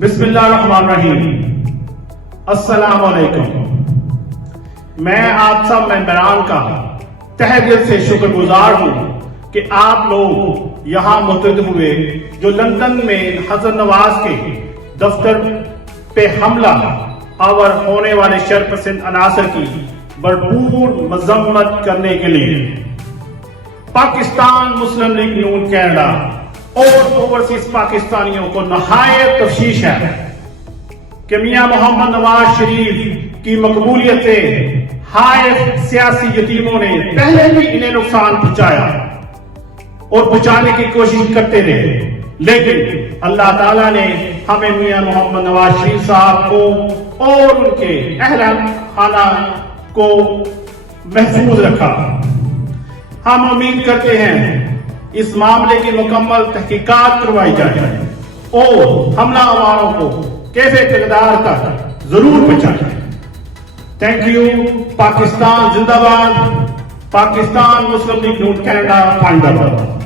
بسم اللہ الرحمن الرحیم۔ السلام علیکم۔ میں آپ سب ممبران کا تہہ دل سے شکر گزار ہوں کہ آپ لوگ یہاں متحد ہوئے جو لندن میں حضرت نواز کے دفتر پہ حملہ آور ہونے والے شرپسند عناصر کی بھرپور مذمت کرنے کے لیے پاکستان مسلم لیگ نون کینیڈا اور اوورسیز پاکستانیوں کو نہایت تشویش ہے کہ میاں محمد نواز شریف کی مقبولیت سے حائف سیاسی یتیموں نے پہلے بھی انہیں نقصان پہنچایا اور پہنچانے کی کوشش کرتے رہے، لیکن اللہ تعالیٰ نے ہمیں میاں محمد نواز شریف صاحب کو اور ان کے اہل خانہ کو محفوظ رکھا۔ ہم امید کرتے ہیں اس معاملے کی مکمل تحقیقات کروائی جائے اور حملہ آوروں کو کیفے اقتدار تک ضرور پہنچائے۔ Thank you. پاکستان زندہ باد۔ پاکستان مسلم لیگ نون کینیڈا زندہ باد۔